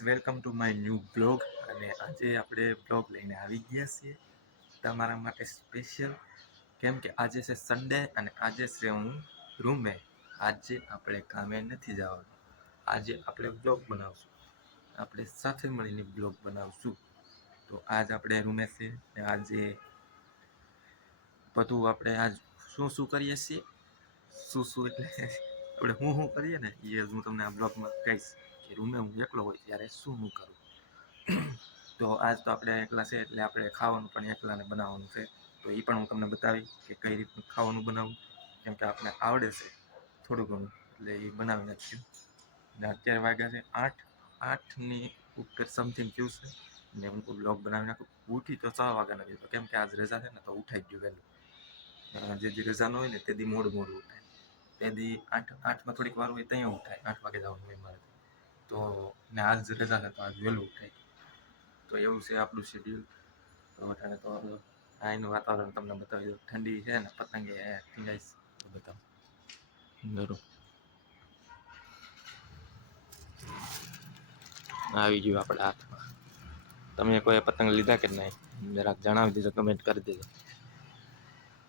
Welcome to my new blog અને આજે આપણે બ્લોગ લઈને આવી ગયા છીએ. તમારા માટે સ્પેશિયલ કેમ કે આજે છે સન્ડે અને આજે છે હું રૂમે આજે આપણે કામે નથી જવાનું. આજે આપણે બ્લોગ બનાવશું. આપણે સાથે મળીને બ્લોગ બનાવશું. તો આજ આપણે રૂમે છે ને આજે બધું આપણે આજ શું શું કરીએ છીએ? શું શું એટલે આપણે હું શું કરીએ ને એ હું તમને આ બ્લોગમાં કહીશ. કે રૂમે હું એકલો હોય ત્યારે શું હું કરું? તો આજ તો આપણે એકલા છે એટલે આપણે ખાવાનું પણ એકલાને બનાવવાનું છે. તો એ પણ હું તમને બતાવી કે કઈ રીતનું ખાવાનું બનાવવું કેમ કે આપણે આવડે છે થોડું ઘણું, એટલે એ બનાવી નાખ્યું અને અત્યારે વાગ્યા છે આઠ, આઠની ઉપર સમથિંગ થયું છે. ને હું બ્લોગ બનાવી નાખું. ઉઠી તો છ વાગ્યાના કીધું કેમ કે આજ રજા છે ને, તો ઉઠાઈ ગયું વહેલું. જે જે રજા ન હોય ને, તે દી મોડું મોડું ઉઠાય. તે દી આઠ, આઠમાં થોડીક વાર હોય ત્યાં ઉઠાય. આઠ વાગે જવાનું હોય મારે તો ને આજ રજા છે તો આજ વહેલું ઉઠાય તો એવું છે આપણું શેડ્યુલ તો અટાણે તો અહીંનું વાતાવરણ તમને બતાવી દઉં. ઠંડી છે ને, પતંગે ટીંગાઈશ તો બતાવો. જરૂર. આવી ગયું આપણા હાથમાં. તમે કોઈ પતંગ લીધા કે નહીં? જરાક જણાવી દેજો કમેન્ટ કરી દેજો.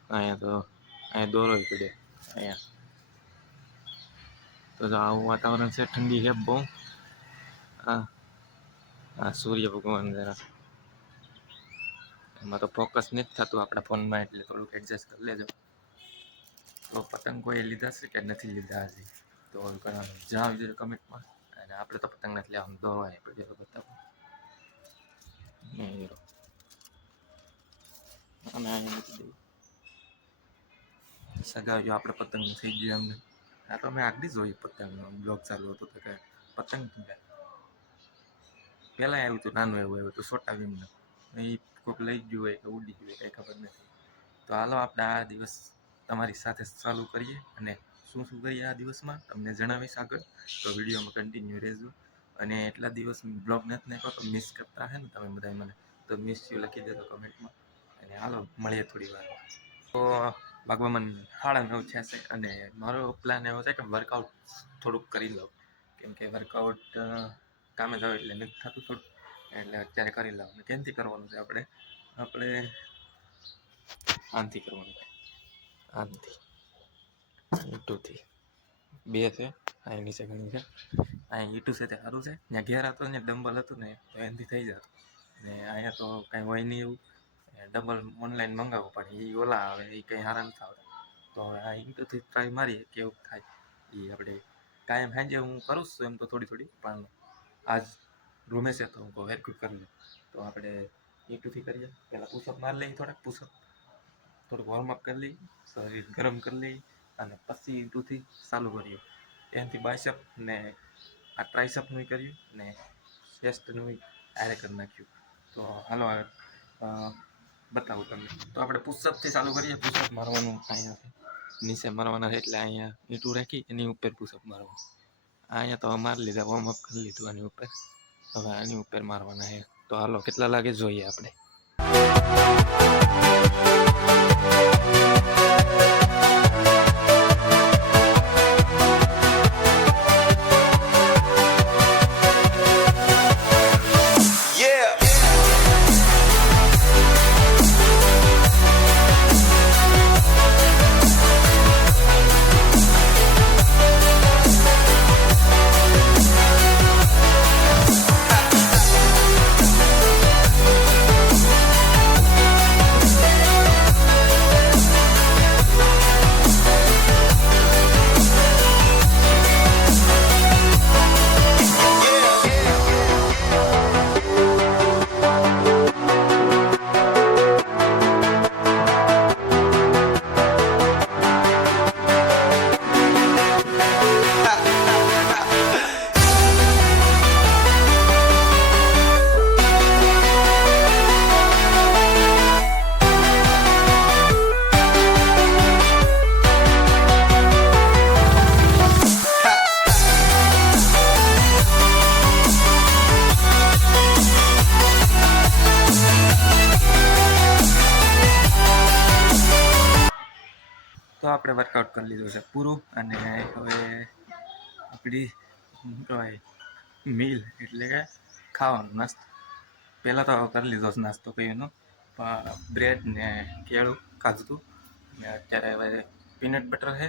અહીંયા તો, અહીંયા દોરો પડે અહીંયા. તો આવું વાતાવરણ છે, ઠંડી છે બહુ. હા હા સૂર્ય ભગવાન જરા. એમાં તો ફોકસ નથી થતું આપણા ફોનમાં એટલે થોડુંક એડજસ્ટ કરી લેજો. તો પતંગ કોઈ લીધા છે કે નથી લીધા હજી? તો કરવાનું. જણાવી દેજો કમેન્ટમાં અને આપણે તો પતંગ નથી લેવાનું દોરો અહીં પડ્યો તો બતાવો. અને મૂકી દઈએ સગાવ્યો આપણે પતંગ થઈ ગયું એમને આ તો મેં આગળ જોઈ પતંગ બ્લોગ ચાલુ હતો તો કે, પતંગ પહેલાં આવ્યું હતું નાનું એવું આવ્યું હતું છોટા ભીમનું એ કોઈક લઈ ગયું હોય કે ઉડી ગયું હોય, કંઈ ખબર નથી. તો હાલો આપણે આ દિવસ તમારી સાથે ચાલુ કરીએ અને શું શું કરીએ આ દિવસમાં તમને જણાવીશ આગળ. તો વિડીયોમાં કન્ટિન્યુ રહેજો. અને એટલા દિવસ બ્લોગ નથી નાખ્યો તો મિસ કરતા હે ને તમે બધા મને. તો મિસ યુ લખી દેજો કમેન્ટમાં અને હાલો, મળીએ થોડી વાર. તો ભાગવા મને સાડા નવ છે અને મારો પ્લાન એવો છે કે વર્કઆઉટ થોડુંક કરી લઉં. કેમ કે વર્કઆઉટ કામે જાવ એટલે નથી થતું થોડું. એટલે અત્યારે કરી લઉં. અને કેમથી કરવાનું છે આપણે? આપણે આનથી કરવાનું છે. આનથી. ઈટુથી. બે છે. અહીં નીચે ઘણી છે. અહીં ઈટુ છે તે સારું છે. ત્યાં ઘેર હતો ને ડમ્બલ હતું ને તો એનથી થઈ જતું. ને અહીંયા તો કાંઈ હોય નહીં એવું. ડબલ ઓનલાઈન મંગાવવું પડે એ ઓલા આવે એ કંઈ સારા નથી આવતા. તો હવે આ ઈટુથી ટ્રાય મારીએ કેવું થાય. એ આપણે કાયમ સાંજે હું કરું છું એમ તો થોડી થોડી પણ આજ રૂમે છે તો હું વેરકુટ કરી લઉં. તો આપણે ઈંટુથી કરીએ. પહેલાં પુશઅપ મારી લઈએ થોડાક પુશઅપ થોડુંક વોર્મઅપ કરી લઈએ, શરીર ગરમ કરી લઈએ અને પછી ઈંટુથી ચાલુ કરીએ. એનાથી બાયસઅપ ને આ ટ્રાયસઅપનું કર્યું ને ચેસ્ટનું એરે કરી નાખ્યું. તો હાલો બતાવું તમને. તો આપણે પુશઅપથી ચાલુ કરીએ. પુશઅપ મારવાનું અહીંયા નીચે મારવાના એટલે અહીંયા ઈંટું રાખી, એની ઉપર પુશઅપ મારવાનું. અહીંયા તો મારી લીધા વોર્મઅપ કરી લીધું આની ઉપર. હવે આની ઉપર મારવાના છે. તો હાલો, કેટલા લાગે જોઈએ આપણે? આપણે વર્કઆઉટ કરી લીધું છે પૂરું અને હવે આપણી કહેવાય મીલ એટલે કે ખાવાનું, નાસ્તો. પહેલાં તો કરી લીધો છે નાસ્તો કહીનો બ્રેડ ને કેળું ખાધું હતું. ને અત્યારે હવે પીનટ બટર છે.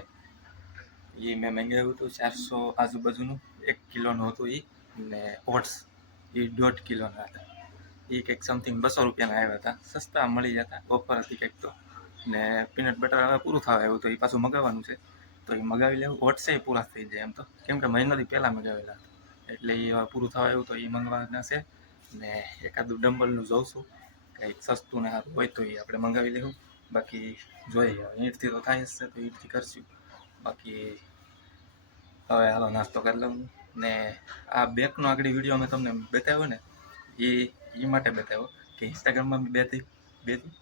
એ મેં મંગાવ્યું હતું ચારસો આજુબાજુનું, એક કિલોનું હતું એ ને ઓટ્સ એ દોઢ કિલોના હતા. એ કંઈક સમથિંગ બસો રૂપિયાના આવ્યા હતા. સસ્તા મળી જતા ઓફર હતી કંઈક તો. ને પીનટ બટર હવે પૂરું થવા આવ્યું તો એ પાછું મગાવવાનું છે. તો એ મગાવી લેવું. એ પૂરા થઈ જાય એમ તો. કેમ કે મહિનાથી પહેલાં મગાવેલા એટલે એ હવે પૂરું થવા આવ્યું તો એ મંગાવવાના છે. ને એકાદું ડમ્બલનું જોઉં છું કંઈક સસ્તું ને સારું હોય તો એ આપણે મંગાવી લેવું. બાકી જોઈએ ઈંટથી તો થાય જ છે તો ઈંટથી કરશું. બાકી હવે હાલો નાસ્તો કરી લઉં ને આ બેકનો આગળ વીડિયો મેં તમને બતાવ્યો ને એ એ માટે બતાવ્યો કે ઇન્સ્ટાગ્રામમાં બેથી, બે હતી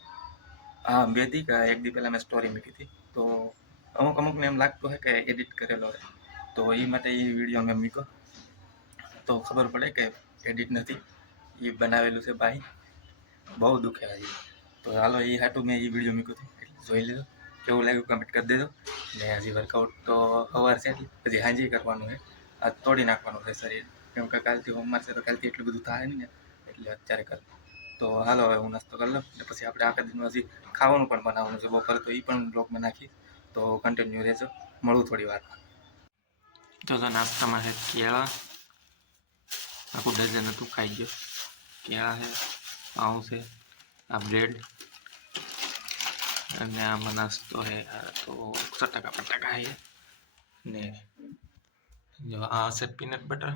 હા, બે હતી કે, એક દી પહેલાં મેં સ્ટોરી મૂકી હતી. તો અમુક અમુકને એમ લાગતું હોય કે એડિટ કરેલો હોય. તો એ માટે એ વીડિયો મેં મૂક્યો. તો ખબર પડે કે એડિટ નથી. એ બનાવેલું છે ભાઈ બહુ દુખે છે તો હાલો એ હાટું મેં એ વીડિયો મૂક્યો હતો. એટલે જોઈ લીધો. કેવું લાગ્યું કમેન્ટ કરી દેજો. ને હજી વર્કઆઉટ તો સવાર છે એટલે હજી હાંજી કરવાનું છે. આ તોડી નાખવાનું છે શરીર. કેમ કે કાલથી હોમવર્ક છે તો કાલથી એટલું બધું થાય નહીં ને. એટલે અત્યારે કર. તો હાલો, હવે હું નાસ્તો કરી લઉં અને પછી આપણે આખા દિનમાં હજી ખાવાનું પણ બનાવવાનું છે. બપોરે તો એ પણ બ્લોગમાં નાખી. તો કન્ટિન્યુ રહેજો. મળું થોડી વારમાં તો તો નાસ્તામાં છે કેળા. આખું ડઝન હતું, ખાઈ ગયો. કેળા છે, પાઉં છે, આ બ્રેડ અને આમાં નાસ્તો છે તો ચટાકા પટાકા છે. ને જો આ છે પીનટ બટર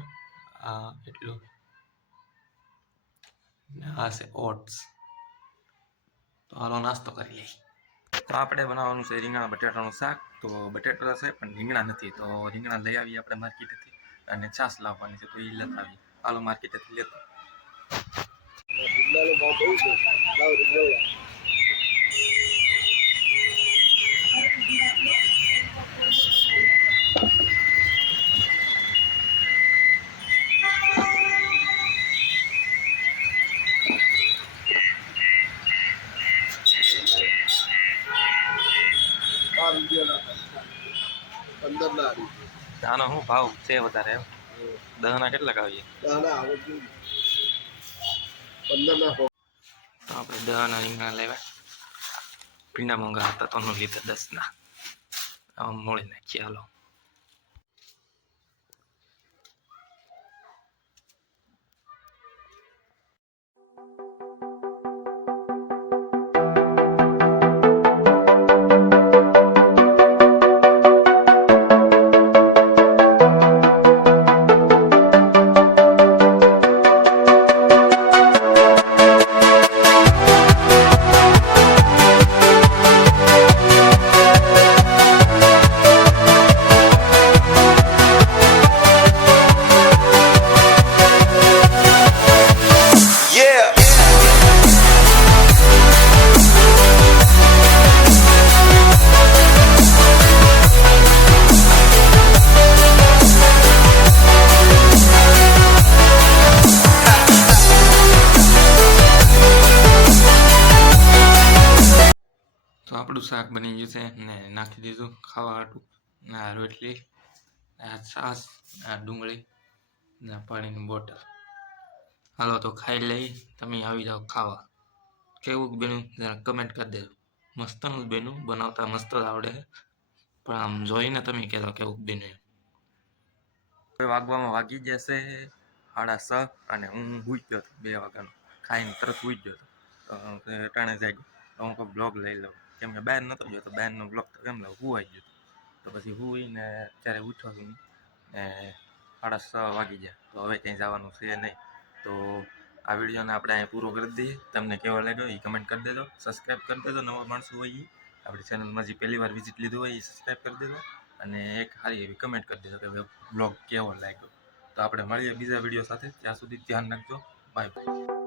આ એટલું આ છે ઓટ્સ. તો હાલો નાસ્તો કરી લઈએ. તો આપણે બનાવવાનું છે રીંગણા બટેટાનું શાક. તો બટેટા છે, પણ રીંગણા નથી. તો રીંગણા લઈ આવીએ આપણે માર્કેટેથી અને છાશ લાવવાની છે, તો એ લેતા આવીએ હાલો માર્કેટેથી લેતા. રીંગણાનો ભાવ છે વધારે દહના કેટલા આવીએ ના તો આપણે દહના રીંગણા લેવા. પીંડા મોંઘા હતા તો લીધા દસના. આમ મોળી નાખીએ હાલો. શાક બની ગયું છે ને નાખી દીધું ખાવા હાટું આ રોટલી આ છાસ આ ડુંગળી, ને પાણીની બોટલ. હાલો તો ખાઈ લઈ, તમે આવી જાઓ ખાવા. કેવું બેનું જરા કમેન્ટ કરી દેજો. મસ્તનું જ બેનું બનાવતા મસ્ત જ આવડે પણ આમ જોઈને તમે કહેતો કેવું બેનું વાગવામાં વાગી જશે સાડા છ અને હું હુઈ ગયો બે વાગ્યાનો. ખાઈને તરત હુઈ ગયો હતો. ટાણે જાગ્યો તો હું કોઈ બ્લોગ લઈ લઉં. કેમ કે બહાર નહોતો ગયો તો બહારનો બ્લોગ તો કેમ લઉં હુવાઈ ગયો તો પછી હુઈને અત્યારે ઉઠ્યો છું ને સાડા છ વાગી ગયા તો હવે ક્યાંય જવાનું છે નહીં તો આ વિડીયોને આપણે અહીં પૂરો કરી દઈએ તમને કેવો લાગ્યો એ કમેન્ટ કરી દેજો સબસ્ક્રાઈબ કરી દેજો નવા માણસો હોય આપણી ચેનલમાં જે પહેલી વાર વિઝિટ લીધું હોય એ સબસ્ક્રાઈબ કરી દેજો અને એક સારી એવી કમેન્ટ કરી દેજો કે બ્લોગ કેવો લાગ્યો તો આપણે મળીએ બીજા વીડિયો સાથે ત્યાં સુધી ધ્યાન રાખજો બાય બાય